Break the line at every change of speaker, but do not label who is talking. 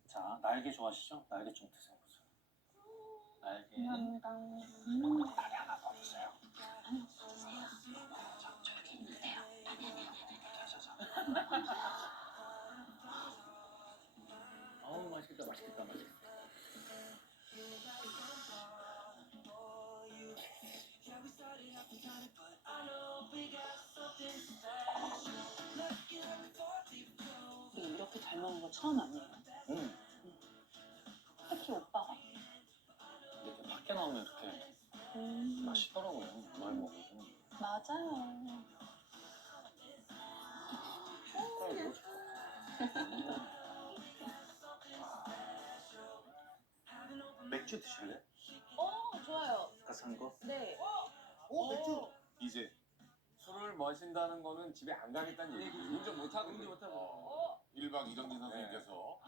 자, 날개 좋아하시죠? 날개 좀 드세요. 보세요. 날개.
감사합니다.
다리 하나 더 주세요. 어우, 맛있겠다, 맛있겠다, 맛있겠다.
우리 이렇게 잘 먹는 거 처음 아니에요? 특히 오빠가.
이렇게 밖에 나오면 이렇게 맛있더라고요. 많이 먹어도.
맞아요.
맥주 드실래?
좋아요.
아까 산 거?
네.
오, 맥주.
이제 술을 마신다는 거는 집에 안 가겠다는 얘기지.
운전 못 하고.
1박 이정진 선생님께서